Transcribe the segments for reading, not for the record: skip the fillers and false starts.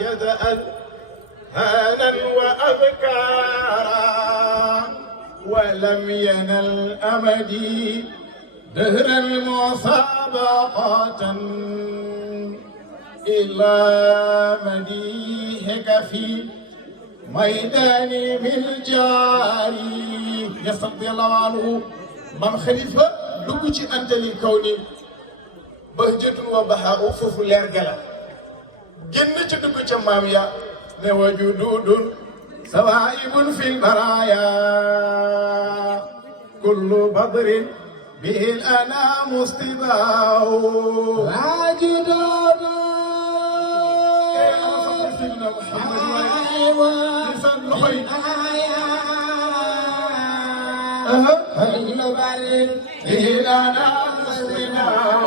جزأ هانا وأبكارا ولم ينل أمدي دهرا مسابقة إلا مديحك في ميدان بالجاري يستطيع الله عنه مام خليفة لوجي أنت للكون بهجة وبهاء فوف لير جلا جنة دغ مام يا وجدود سوائب في البرايا كل بدر به الأنام اصطباع واجدود سيدنا محمد لسان كل بدر به الأنام اصطباع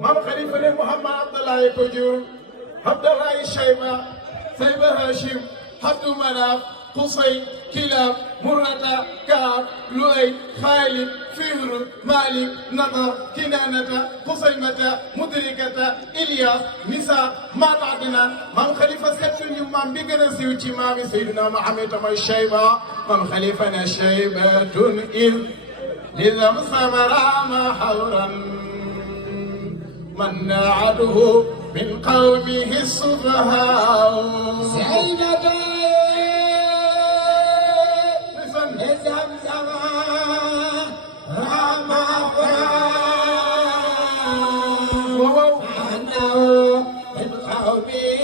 مام خليفة محمد عبد الله كجور عبد الله الشيبة سيب هاشم عبد مناف قصي كلاب مرة كعب لؤي خالد فهر مالك نضر كنانة قصيمة مدركة إلياس نساء ما تعدنا مام خليفة سكتن يمام بيغنا سيوتي مامي سيدنا محمد ما الشيبة مام خليفة الشيبة إذ لذم سمرام حورا من نعده من قومه السفهاء سيدتي زمزم رحمة أنه من قومه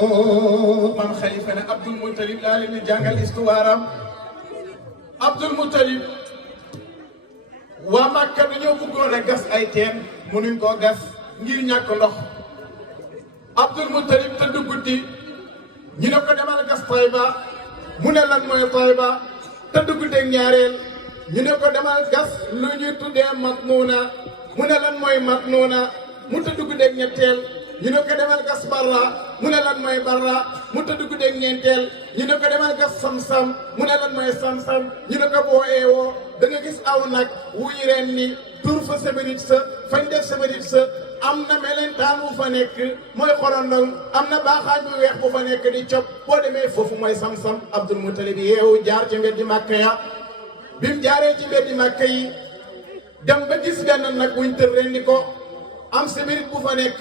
السفهاء من خليفنا عبد المطلب لا لنجانغ الاستوارة عبد المطلب waa Makka dañoo bëggoon a gas ay teen mënuñ koo gas ngir ñàkk ndox Abdul Muttalib te dugguti ñu ne ko demal gas Tayba mu ne lan mooy Tayba te dugguteeg ñaareel ñu ne ko demal gas lu ñu tuddee Matnuuna mu ne lan mooy Matnuuna mu te dugguteeg ñetteel ñu ne ko demal gas Barra mu ne lan mooy Barra mu te dugguteeg ñeenteel ñu ne ko demal gas Samsam mu ne lan mooy Samsam ñu ne ko boo eewoo da nga gis aw nag wuñu ren ni tur fa semarit sa fañ def semarit sa am na melentaan bu fa nekk mooy xorondong am na baaxaaj bu weex bu fa nekk di cop boo demee foofu mooy Samsam Abdul Muttalib yeewu jaar ci mbeddi Màkka ya bi mu jaaree ci mbeddi Màkka yi dem ba gis benn nag wuñ tër ren ni ko am semarit bu fa nekk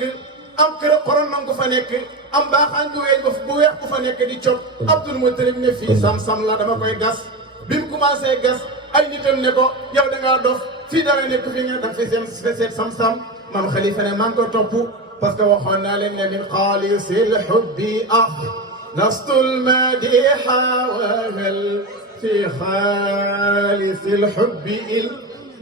am kër xorondong bu fa nekk am baaxaaj bu weex bu fa nekk di cop Abdul Muttalib ne fii Samsam la dama koy gas bi mu commencé gas ay nitam ne ko yow da ngaa dof fii dara nekk fi nga daf fi seet Samsam maam Khalifa ne maa ngi ko topp parce que waxoon naa leen ne min xaalisil xubbi nastul madiha wahal fi xaalisil xubbi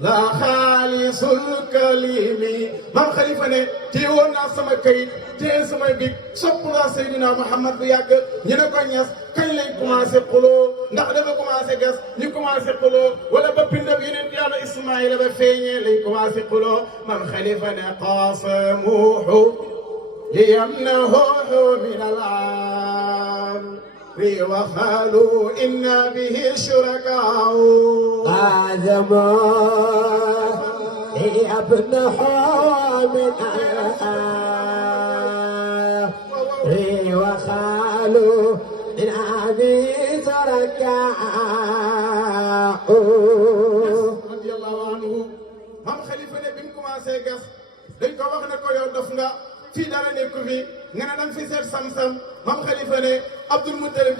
la xaalisul kalimi maam Khalifa ne téye woon naa sama kayit téye sama big sopp naa Seydina Muhammad bu yàgg ñu ne ko ñas kañ lañ commencé xuloo ndax dafa commencé gas ñu commencé xuloo wala ba bindab yeneen yàlla Ismaïla ba feeñee lañ commencé xuloo maam Khalifa ne qaasamuhu liyamnahu min al-amri wa qaalu inna bihi shurakaa'u قاسموه ليمنحه من الأمر وقالوا من أبي شركاء رضي الله عنه مام خليفة ne bi mu commencé gas dañ ko wax ne ko yow dof nga fii dara nekku fi nga ne danga fi seet Samsam maam Khalifa ne Abdul Muttalib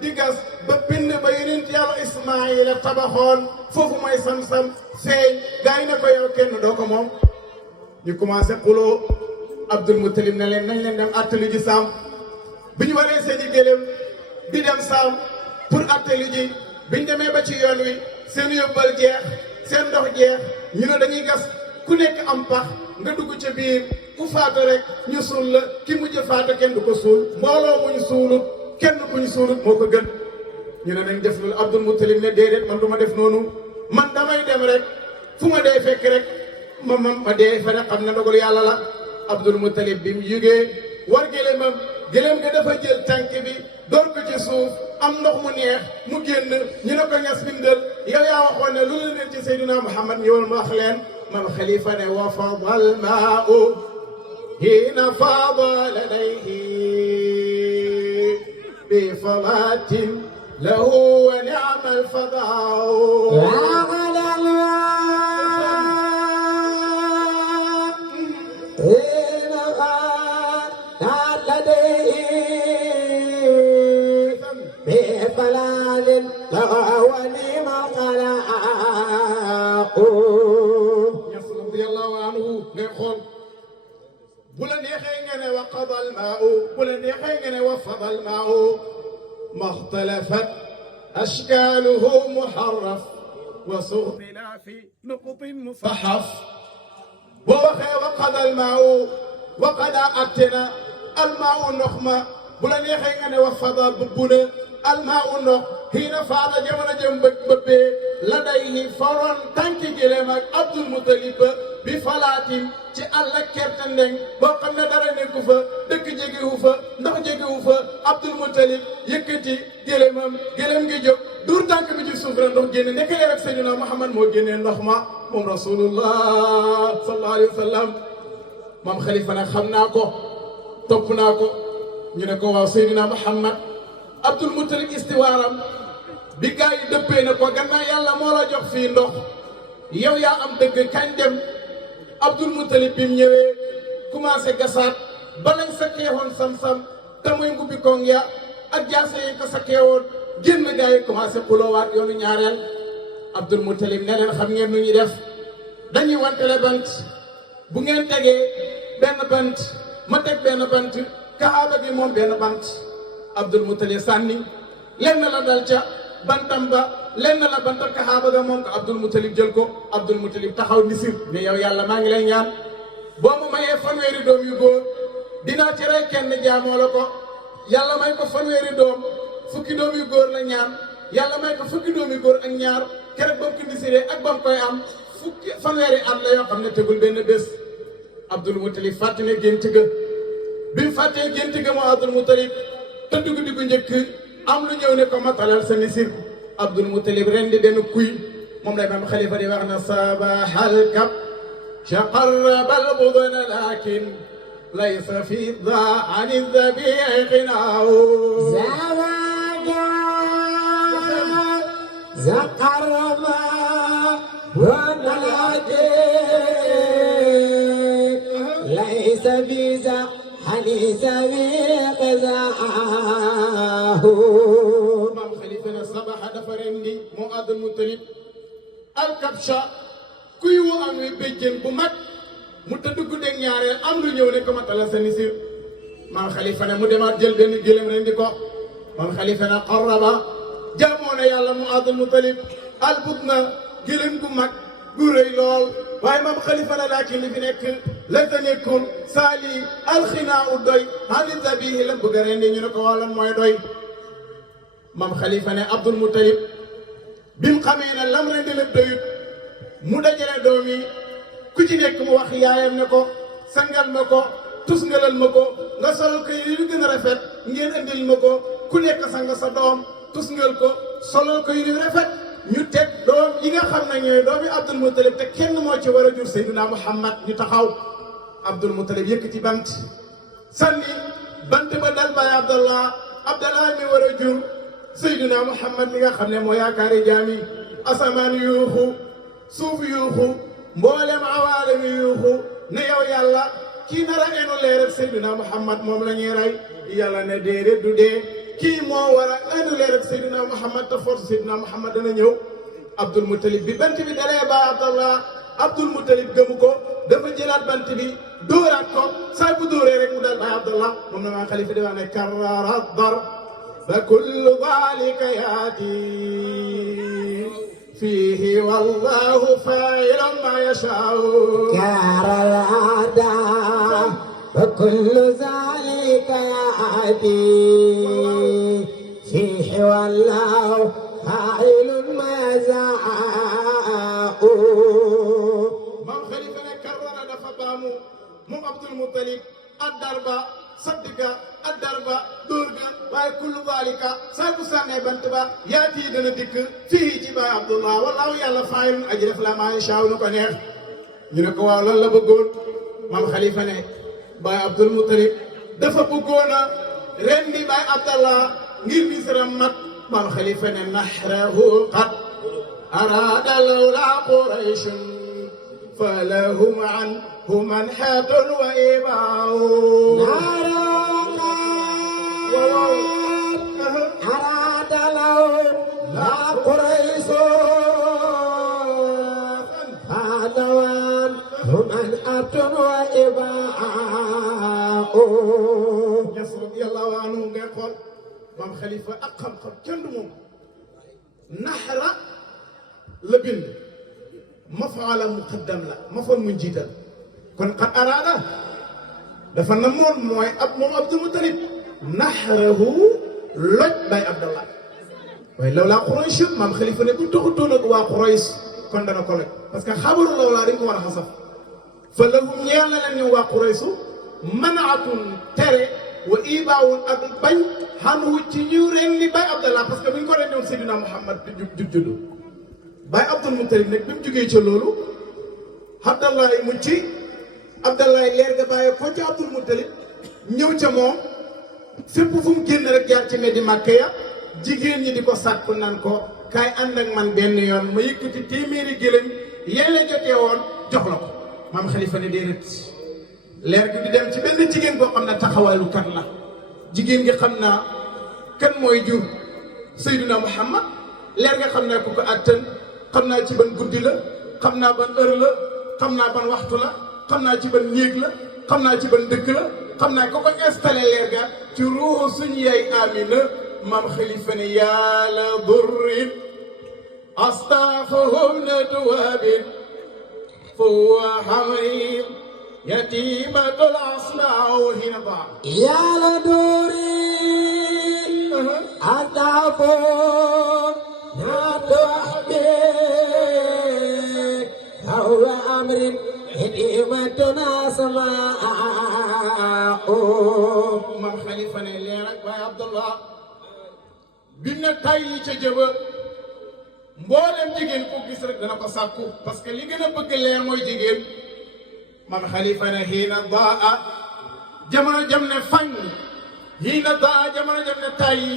di gas ba bind ba yonent yàlla Ismaïla tabaxoon foofu mooy Samsam feeñ gaa yi ne ko yow kenn doo ko moom ñu commencé xuloo Abdul Muttalib ne leen nañ leen dem attali ji Saam bi ñu waree seen i gëléem di dem Saam pour attali ji biñ demee ba ci yoon wi seen yóbbal jeex seen ndox jeex ñu ne dañuy gas ku nekk am pax nga dugg ca biir ku faatu rek ñu suul la ki mujj faatu kenn du ko suul mbooloo muñ suulut kenn kuñ suulut moo ko gën ñu ne nañ def loolu Abdul Muttalib ne déedéet man du ma def noonu man damay dem rek fu ma dee fekk rek ma dee fa rek xam na ndogal yàlla la Abdul Muttalib bi mu yugee war gëléemam gëléem nga dafa jël tànk bi door ko ci suuf am ndox mu neex mu génn ñu ne ko ñas bindal yow yaa waxoon ne lu la leen ci Seydina Muhammad ñëwal ma wax leen ما الخليفة وفض الماء حين فاض لديه بفضات له ونعم الفضاء وعلى الماء حين فاض لديه بفضات له ونعم الفضاء رضي الله عنه نقول بلا نيخين وقضى الماء بلا نيخين وفض الماء ما اختلفت أشكاله محرف وصغرنا في نقط مصحف ووخي وقضى الماء وقد أتنا الماء نخمة بلا نيخين وفض ببنا الماء نخ حين فعل جمنا جنبك ببي لديه فرن تنكي جلمك عبد المطلب بفلاتين ci àlla kerte ndeng boo xam ne dara nekku fa dëkk jegewu fa ndox jegewu fa Abdul Muttalib yëkkati gëléemam gëléem gi jóg duur tànk bi ci suuf rek ndox génne nekkee rek Seydina Muhammad moo génnee ndox ma moom rasulullah sallallahu alayhi wa sallam maam Khalifa nag xam naa ko topp naa ko ñu ne ko waaw Seydina Muhammad Abdul Muttalib istiwaaram bi gaa yi dëppee ne ko gannaaw yàlla moo la jox fii ndox yow yaa am dëgg kañ dem Abdul Muttalib bi mu ñëwee commencé gasaat ba lañ sakkee woon sam-sam te muy mbubbi koŋ ya ak jaase yi ko sakkee woon génn gaa yi commencé xuloowaat yoonu ñaareel Abdul Muttalib ne leen xam ngeen nu ñuy def dañuy wantele bant bu ngeen tegee benn bant ma teg benn bant kaaba bi moom benn bant Abdul Muttalib sànni lenn la dal ca bantam ba lenn la bantam kaaba ga moom ko Abdul Muttalib jël ko Abdul Muttalib taxaw nisir ne yow yàlla maa ngi lay ñaan boo ma mayee fanweeri doom yu góor dinaa ci rey kenn jaamoo la ko yàlla may ko fanweeri doom fukki doom yu góor la ñaan yàlla may ko fukki doom yu góor ak ñaar keroog ba mu ko nisiree ak ba mu koy am fukki fanweeri at la yoo xam ne tegul benn bés Abdul Muttalib fàtte ne gént ga bi mu fàttee gént ga moo Abdul Muttalib te dugg di ko njëkk am lu ñëw ne ko matalal sa nisir Abdul Muttalib ren di benn kuy moom lay maam Khalifa di wax na sabahal kab شقرب البطن لكن ليس في عن الذبيح غناه زقرب ولكن ليس في عن الذبيح غناه maam Khalifa na sabaxa dafa ren di moo Abdul Muttalib alkabsha kuy wu am béjjén bu mag mu tëdd guddeeg ñaareel am lu ñëw ne ko matala sa nisir maam Khalifa ne mu demaat jël benn gëlëm ren di ko maam Khalifa ne qarraba jaamoo na yàlla mu Abdul Muttalib albutna gëlëm gu mag gu rëy lool waaye maam Khalifa ne laakin li fi nekk la ta nekkul saali alxinaa u doy hani zabihi la bëgg a rendi ñu ne ko wàllan mooy doy maam Khalifa ne Abdul Muttalib bi mu xamee ne lam rendi la doyut mu dajale doom yi ku ci nekk mu wax yaayam ne ko sangal ma ko tusngalal ma ko nga solal ko yi lu gën a rafet ngeen indil ma ko ku nekk sang sa doom tusngal ko solal ko yi lu rafet ñu teg doom yi nga xam ne ñooy doomi Abdul Muttalib te kenn moo ci war a jur Seydina Muhammad ñu taxaw Abdul Muttalib yëkkati bant sànni bant ba dal baay Abdallah mi war a jur Seydina Muhammad mi nga xam ne moo yaakaari jaami asamaan yuuxu suuf yuuxu mboolem awaalami yuuxu ne yow yàlla kii nar a enu leeral Seydina Muhammad moom la ñuy rey yàlla ne déedéet du dee kii moo war a enu leeral Seydina Muhammad te force Seydina Muhammad dana ñëw Abdul Muttalib bi bant bi dalee ba Abdallah Abdul Muttalib gëmu ko dafa jëlaat bant bi dóoraat ko saa bu dóoree rek mu dal ba Abdallah moom na maa Xalifa di wax ne karrara dar fa kullu dhalika yaati فيه والله فاعل ما يشاء كار الأعداء وكل ذلك يأتي فيه والله فاعل ما يشاء maam Khalifa ne karrara dafa baamu moom Abdul Muttalib addarba saddiga addarba dóorga waaye kullu zalika saa bu sànnee bant ba yaati dana dikk fii ci baay Abdullah wallaahu yàlla faayilun aji def la maa yashaa nu ko neex ñu ne ko waaw lan la bëggoon maam Khalifa ne Baay Abdul Muttalib dafa bëggoon a rendi Baay Abdallah ngir bisram mat maam Khalifa ne nahrahu qad arada lawla qurayshun falahum anhu manhatun wa ibaaw arada lawla qurayshun falahum manhatun wa ibaaw Ñas radiyallahu anhu ngay xool maam Khalifa ak xam-xam kenn du moom naxra la bind mafaala muqaddam la mafoon mu jiital kon qad araada dafa namoon mooy ab moom Abdul Muttalib naxrahu loj Baay Abdallah waaye lawlaa Quraysh maam Khalifa ne bu taxutoon ak waa Quraysh kon dana ko loj parce que xabaru lawlaa dañ ko war a xasaf fa lahum ñeel na leen ñu waa Quraysh manaatun tere wa ibaawun ak bañ xanu ci ñu rendi Baay Abdallah parce que bu ñu ko rendoon Seydina Muhammad di juddu Baay Abdul Muttalib nag bi mu jógee ca loolu Abdallah mu ci Abdallah leer nga bàyyi ko ci Abdul Muttalib ñëw ca moom fépp fu mu génn rek jaar ci meddi Màkka ya jigéen ñi di ko sàkku naan ko kaay ànd ak man benn yoon ma yëkkati téeméeri gëlëm yéen la jotee woon jox la ko maam Khalifa ne déedéet leer gi di dem ci benn jigéen boo xam ne taxawaalu kat la jigéen gi xam naa kan mooy jur Seydina Muhammad leer nga xam naa ku ko attan xam naa ci ban guddi la xam naa ban heure la xam naa ban waxtu la xam naa ci ban néeg la xam naa ci ban dëkk la xam naa ko ko installé leer ga ci ruuxu suñu yaay Amina maam Khalifa ne yàlla durrin astafahum na tuwaabin fuwa hamrim yatimatul asmaaw hina ba yàlla duri astafahum na tuwaabin fuwa hamrim yatimatul asmaaw maam Khalifa ne leer ak Baay Abdallah bi na tàyyi ca jëba mboolem jigéen ko gis rek dana ko sàkku parce que li gën a bëgg leer mooy jigéen maam Khalifa ne xiina daa jamono jam ne fañ xiina daa jamono jam ne tàyyi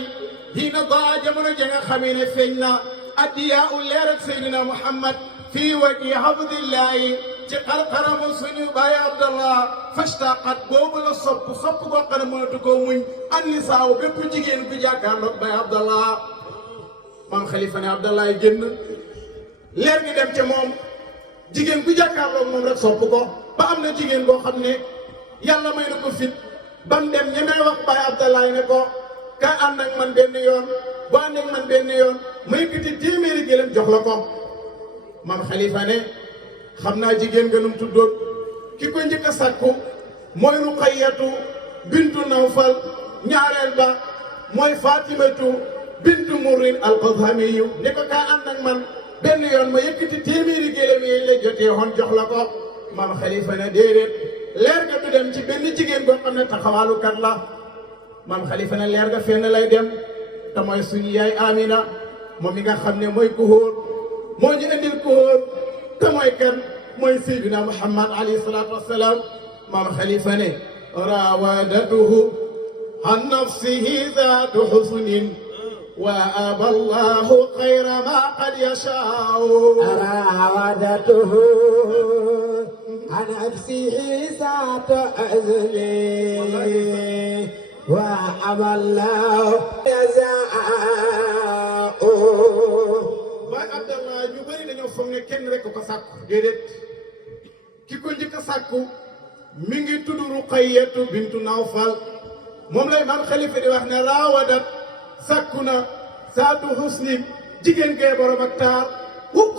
xiina daa jamono ja nga xamee ne feeñ na addiyaa u leer ak Seydina Muhammad fii waji Abdillahi ci xarxaramu suñu Baay Abdallah fashtaqat boobu la sopp koo xam ne mënatu koo muñ annisaaw bépp jigéen bi jàkkaarloog Baay Abdallah maam Khalifa ne Abdallah yi génn leer gi dem ca moom jigéen bi jàkkaarloog moom rek sopp ko ba am na jigéen boo xam ne yàlla may na ko fit ba mu dem ñemee wax Baay Abdallah ne ko ka ànd ak man benn yoon bu ànd ak man benn yoon ma yëkkati téeméeri gëlëm jox la ko maam Khalifa ne xam naa jigéen nga num tuddoon ki ko njëkk a sàkku mooy Ruqayyatu bintu Nawfal ñaareel ba mooy Fatimatu bintu Murrin al-Qadhamiyu ne ko kaa ànd ak man benn yoon ma yëkkati téeméeri gëlëm yi la jotee woon jox la ko maam Khalifa ne déedéet leer ga du dem ci benn jigéen boo xam ne taxawaalukat la maam Khalifa ne leer ga fenn lay dem te mooy suñu yaay Amina moom mi nga xam ne mooy ku hóor moo ñu indil ku hóor te mooy kan mooy Seydina Muhammad alayhi salaatu wassalaam maam Khalifa ne rawadatuhu an nafsihi zaatu husnin wa aba Allahu xayra ma qad yashaa'u راودته عن نفسه ذات أذن وأبى الله جزاء Baay Abdallah ñu bëri dañoo foog ne kenn rek ko sàkku déedéet ki ko njëkk a sàkku mi ngi tudd Ruqayyatu bintu Nawfal moom lay maam Khalifa di wax ne raawadat sàkku na zaatu husnin jigéen gee borom ak taar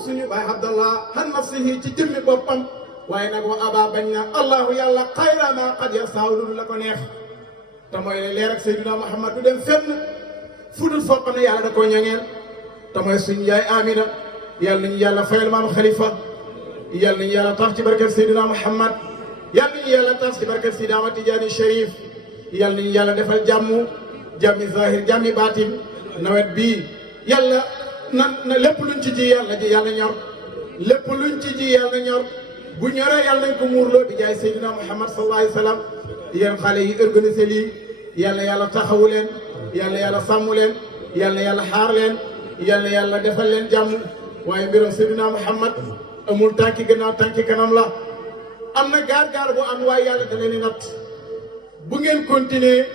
suñu Baay Abdallah han nafsihi ci jëmmi boppam waaye nag wa aba bañ na allahu yàlla xayra ma qad yasaaw lu la ko neex te mooy ne leer ak Seydina Muhammad du dem fenn fu dul foo xam ne yàlla da koo ñaŋeel te mooy suñu yaay Amina yàlla nañu yàlla fayal maam Khalifa yàlla nañu yàlla tax ci barkat Seydina Muhammad yàlla nañu yàlla tax ci barkat Seydina Ahmad Tijaani Cherif yàlla nañu yàlla defal jàmmi zahir jàmmi baatin nawet bii yàlla na lépp luñ ci ji yàlla ñor lépp luñ ci ji yàlla ñor bu ñoree yàlla nañ ko muurloo bi jaay Seydina Muhammad sallallahu alayhi wa sallam yéen xale yi organisé lii yàlla taxawu leen yàlla sàmm leen yàlla xaar leen yàlla defal leen jàmm waaye mbiram Seydina Muhammad amul tànki gannaaw tànki kanam la am na gaar bu am waaye yàlla da leen di natt bu ngeen continuer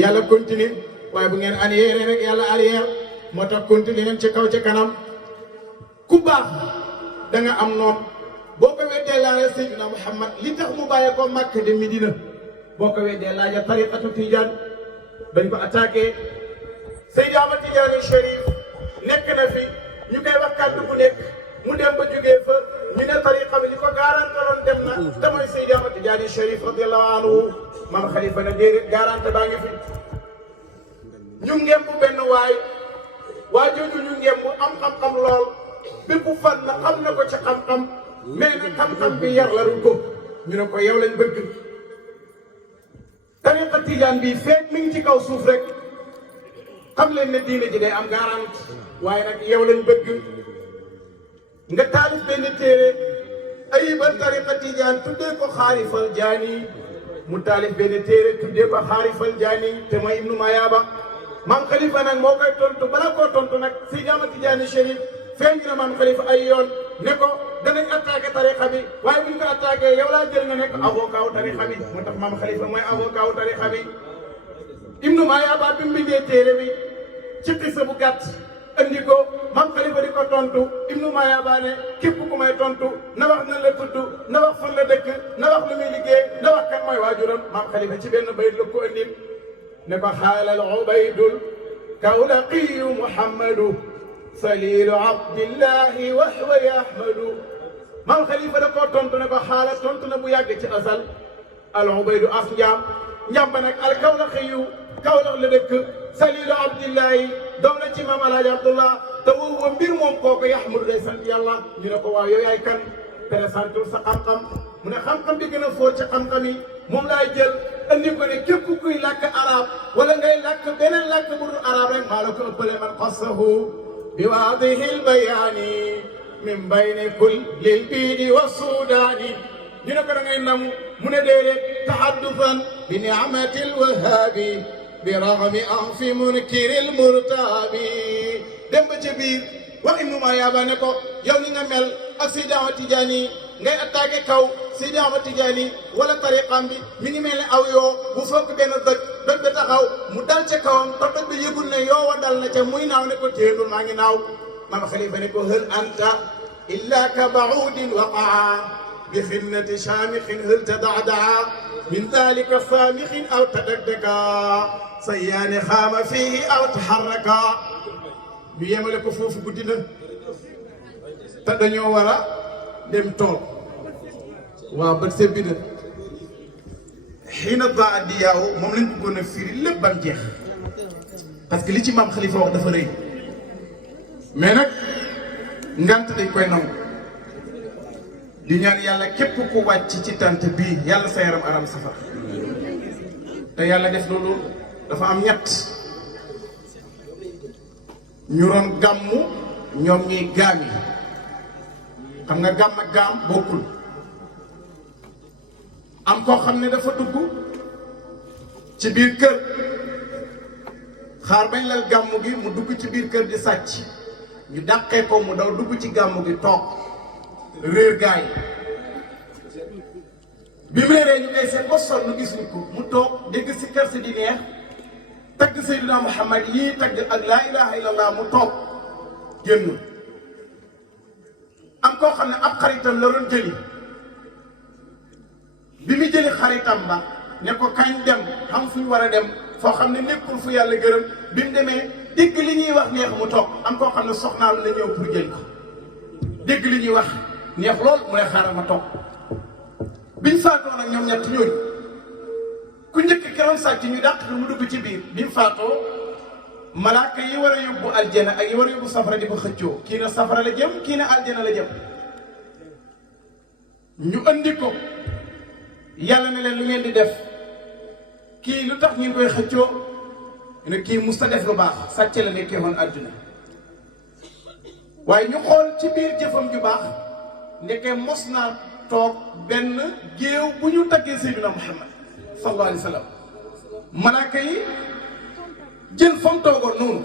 yàlla continuer waaye bu ngeen arrière rek yàlla arrière moo tax continuer leen ci kaw ci kanam ku baax da nga am noonu boo ko weddee laajal Seydina Muhammad li tax mu bàyyee ko Makka de Medina boo ko weddee laajal tariqatu Tijaan dañ ko attaqué Seydi Ahmad Tijaani Chérif nekk na fi ñu koy wax kàddu bu nekk mu dem ba jógee fa ñu ne tariqa bi li ko garantaloon dem na te mooy Seydi Ahmad Tijaani Chérif radiyallahu anhu maam Khalifa na déedéet garante baa ngi fi ñu ngem bu benn waa jooju ñu ngem bu am xam-xam lool bépp fan na xam na ko ci xam-xam mais nag xam-xam bi yar la ko ñu ne ko yow lañ bëgg tariqa Tijaan bi feeg mi ngi ci kaw suuf rek xam leen ne diine ji day am garante waaye nag yow lañ bëgg nga taalif benn téere ayibal tariqa Tijaan tuddee ko xaarifal jaani mu taalif benn téere tuddee ko xaarifal jaani te mooy Ibnu Mayaaba maam Khalifa nag moo koy tontu bala koo tontu nag Seydi Ahmad Tijaani Chérif feeñ na maam Khalifa ay yoon ne ko danañ attaqué tariqa bi waaye buñ ko attaqué yow laa jël nga nekk avocat wu tariqa bi moo tax maam Khalifa mooy avocat wu tariqa bi Ibnu Mayaaba bi mu bindee téere bi ci xisa bu gàtt andi ko maam Khalifa di ko tontu Ibnu Mayaaba ne képp ku may tontu na wax nan la tudd na wax fan la dëkk na wax lu muy liggéey na wax kan mooy waajuram maam Khalifa ci benn bayit la ko andil ne ko xaalal ubaydul kawlaqiyu muhammadu salilu abdillahi wahwa yahmadu maam Khalifa da koo tontu ne ko xaala tontu na bu yàgg ci asal al ubaydu af njaam ba nag al kawlaqiyu kawlax la dëkk salilu abdillahi doom la ci maam alaaji abdullah te woowu mbir moom kooku yahmadu day sant yàlla ñu ne ko waaw yow yaay kan présentul sa xam-xam mu ne xam-xam bi gën a fóor ci xam-xam yi moom laay jël andi ko ne képp kuy làkk arab wala ngay làkk beneen làkk bu dul arab rek maa la ko ëppale man xassahu bi waadihi lbayaani min bayni kulli lbiidi wa suudaani ñu ne ko da ngay namu mu ne déedéet tahaddufan bi niamati lwahaabi bi ragmi anfi munkiri lmurtaabi dem ba ca biir wax Ibnu Mayaaba ne ko yow ni nga mel ak Seydi Ahmad Tijaani ngay attaqué kaw Seydi Ahmad Tijaani wala tariqam bi mi ngi mel ne aw yoo bu fokk benn doj ba taxaw mu dal ca kawam te doj ba yëgul ne yoo wa dal na ca muy naaw ne ko téendul maa ngi naaw maam Khalifa ne ko hal anta illa ka baudin waqaa bi xinnati shaamixin hal tadaadaa min dalika saamixin aw tadagdaga sayyaani xaama fiihi aw taharraka ñu yemale ko foofu guddi na te dañoo war a dem tool waaw bët see bi na xiina daa addiyaaw moom lañ bëggoon a firi lépp bam jeex parce que li ci maam Khalifa wax dafa rëy mais nag ngant dañ koy nangu di ñaan yàlla képp ku wàcc ci tant bii yàlla sa yaram aram safar te yàlla def loolu dafa am ñett ñu doon gàmmu ñoom ñuy gaam yi xam nga gàmm ak gaam bokkul am koo xam ne dafa dugg ci biir kër xaar bañ lal gàmmu gi mu dugg ci biir kër di sàcc ñu dàqee ko mu daw dugg ci gàmmu gi toog réer gaay bi mu réeree ñu koy seet ba sonn gisuñ ko mu toog dégg si kër si di neex tagg Seydina Muhammad yii tagg ak laa ilaha illallah mu toog génn am koo xam ne ab xaritam la doon jëli bi mu jëli xaritam ba ne ko kañ dem xam fu ñu war a dem foo xam ne nekkul fu yàlla gërëm bi mu demee dégg li ñuy wax neex mu toog am koo xam ne soxnaam la ñëw pour jël ko dégg li ñuy wax neex lool mu ne xaaral ma toog biñ faatoo nag ñoom ñett ñooñu ku njëkk keroon sàcc ñu dàq mu dugg ci biir bi mu faatoo malaaka yi war a yóbbu aljana ak yi war a yóbbu safara di ko xëccoo kii na safara la jëm kii na aljana la jëm ñu andi ko yàlla ne leen lu ngeen di def kii lu tax ngeen koy xëccoo ne kii musta def lu baax sàcc la nekkee woon àdduna waaye ñu xool ci biir jëfam ju baax ndeke mos naa toog benn géew bu ñu taggee Seydina Muhammad sallallahu alayhi wa sallam malaaka yi jël fa mu toogoon noonu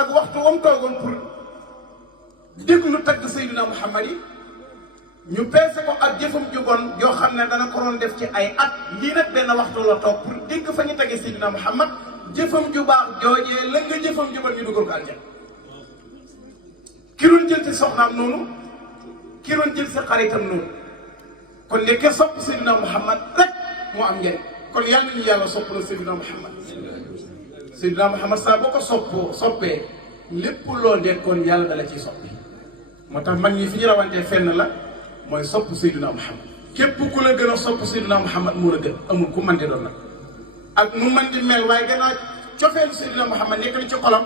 ak waxtu wa mu toogoon pour déglu tagg Seydina Muhammad yi ñu peese ko ak jëfam ju bon yoo xam ne dana ko doon def ci ay at lii nag benn waxtu la toog pour dégg fa ñu taggee Seydina Muhammad jëfam ju baax joojee la nga jëfam ju bon ñu dugal ko aljana ki doon jël ci soxnaam noonu ki doon jël sa xaritam noonu kon nekkee sopp Seydina Muhammad rek moo am njëriñ kon yàlla nañu yàlla sopp la Seydina Muhammad Seydina Muhammad saa boo ko soppee lépp loo nekkoon yàlla dala ciy soppi moo tax mag ñi fi ñu rawantee fenn la mooy sopp Seydina Muhammad képp ku la gën a sopp Seydina Muhammad moo la gën amul ku man di doon nag ak mu man di mel waaye gën a cofeelu Seydina Muhammad nekk na ci xolam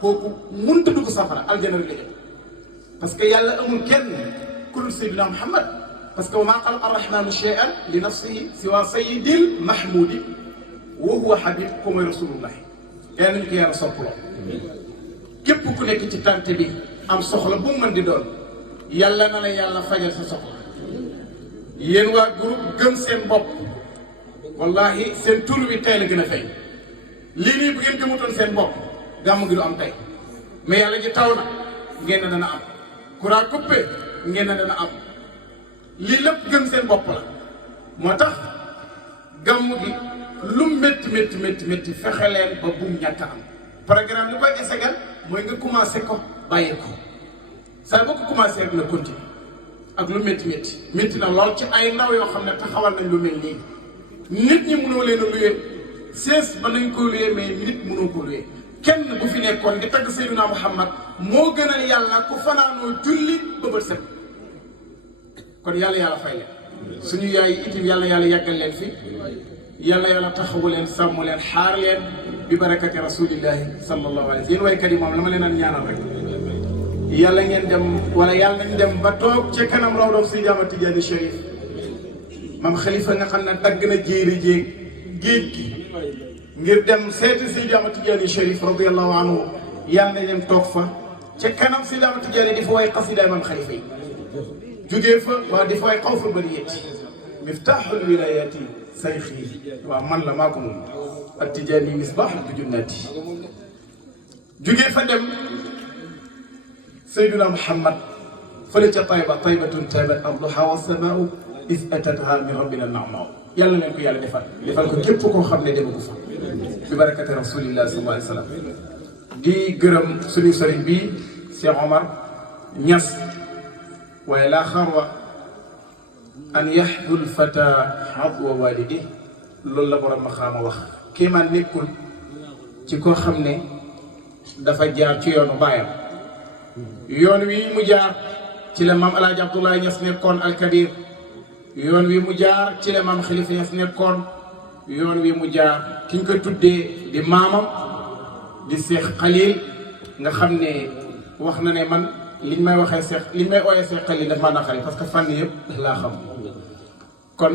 kooku mënut a dugg safara aljana la jëm parce que yàlla amul kenn ku dul Seydina Muhammad parce que wa maa xalaqa arrahmanu shay'an li nafsihi siwa sayyidil mahmudi wa huwa habib ko mooy rasulullah yàlla nañu ko yàlla soppaloo képp ku nekk ci tànte bi am soxla bu mu mën di doon yàlla na la yàlla fajal sa soxla yéen waa groupe gëm seen bopp wallahi seen tur bi tey la gën a feeñ lii nii bu ngeen gëmutoon seen bopp gàmm gi du am tey mais yàlla ji taw na ngeen ne dana am courant coupé ngeen ne dana am lii lépp gëm seen bopp la moo tax gàmm gi lu métti fexe leen ba bum ñàkk am programme li koy esegal mooy nga commencé ko bàyyi ko saa boo ko commencé rek na continuer ak lu métti na lool ci ay ndaw yoo xam ne taxawal nañ lu mel nii nit ñi mënoo leen a luyee sees ba nañ ko luyee mais nit mënoo ko luyee kenn bu fi nekkoon di tagg Seydina Muhammad moo gënal yàlla ku fanaanoo julli ba bët set kon yàlla fay leen suñu yaay itam yàlla yàggal leen fi yàlla taxawu leen sàmm leen xaar leen bi barakati rasulillahi sallallahu alayhi wa sallam yéen waykat yi moom la ma leen a ñaanal rek yàlla ngeen dem wala yàlla nañ dem ba toog ci kanam rawdom Seydi Ahmad Tidiane Chérif maam Khalifa nga xam ne dagg na jéeri géej gi ngir dem seeti Seydi Ahmad Tidiane Chérif radiyallahu anhu yàlla nañ dem toog fa ca kanam Seydi Ahmad Tidiane di fa way xasidaay maam Khalifa yi jógee fa waa di fa way xaw fa bariyati miftaaxul wilayaati sayxi waaw man la maa ko moom ak Tidiane misbaax bi junnaati jógee fa dem Seydina Muhammad fële ca taybatun taabat arduha wa samaau is atatha min rabbina naamaaw yàlla leen ko yàlla defal ko képp koo xam ne dema ko fa bi barakati rasulillah sallallahu alayhi wa sallam di gërëm suñu sëriñ bi Cheikh Omar Niass waaye laa xarwa an yaxdu lfata xadwa walidi loolu la borom ma xaama wax kéemaan nekkul ci koo xam ne dafa jaar ci yoonu baayam yoon wi mu jaar ci la maam Alaaji Abdoulaye Niass nekkoon alkadir yoon wi mu jaar ci la maam Khalifa Niass nekkoon yoon wi mu jaar ki ñu ko tuddee di maamam di Cheikh Khalil nga xam ne wax na ne man liñ may waxee Cheikh liñ may ooyee Cheikh Khalil daf maa naqari parce que fànn yëpp laa xam kon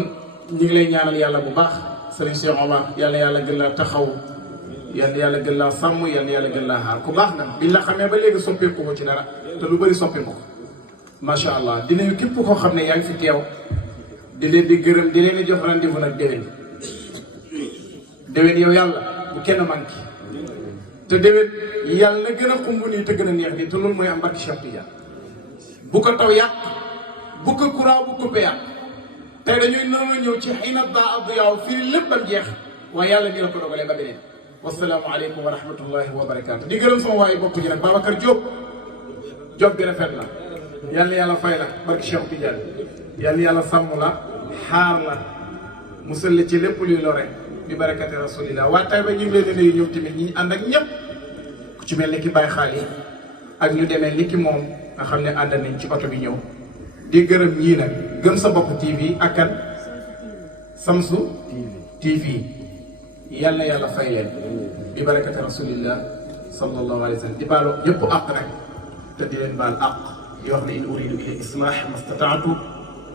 ñu ngi lay ñaanal yàlla bu baax Serigne Cheikh Omar yàlla gën laa taxaw yàlla gën laa sàmm yàlla gën laa xaar ku baax nag biñ la xamee ba léegi soppeeku ko ci dara te lu bëri soppeeku ko macha allah dinañu képp koo xam ne yaa ngi fi teew di leen di gërëm di leen di jox rendez-vous nag déwén yow yàlla bu kenn manqué te déwén yàlla gën a xumb nii te gën a neex nii te loolu mooy am barki Cheikh Tidiane bu ko taw yàq bu ko courant bu coupé yàq tey dañuy noonu ñëw ci xëy na daa ab yaaw fii lépp am jeex waaye yàlla dina ko dogalee ba beneen wasalaamu aleykum wa rahmatullahi wa barakaatu di gërëm sama waaye bopp ji nag Babacar Diop bi rafet na yàlla fay la barki Cheikh Tidiane yàlla sàmm la xaar la musal la ci lépp luy lore bi barakati rasulillah waa tay ba ñu ngi leen di nuyu ñoom tamit ñi ànd ak ñëpp ku ci mel ni ki Baye Xaali ak ñu demee ni ki moom nga xam ne ànd nañ ci oto bi ñëw di gërëm ñii nag gëm sa bopp TV ak kan Samsu TV yàlla fay leen bi barakati rasulillah sallallahu alayhi wa sallam di baalu ñëpp àq rek te di leen baal àq yoo xam ne in uridu ila islah mastataatu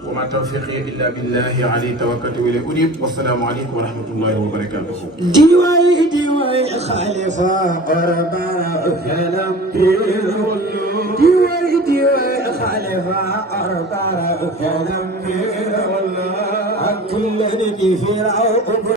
wa ma tawfiqi illa billahi alayhi tawakkaltu wa ilayhi unib wassalaamu aleykum wa rahmatullahi wa barakatuh diway xalifa qarbara yalam diway خلفا أرطار يا ذنبي والله كل نبي فرعون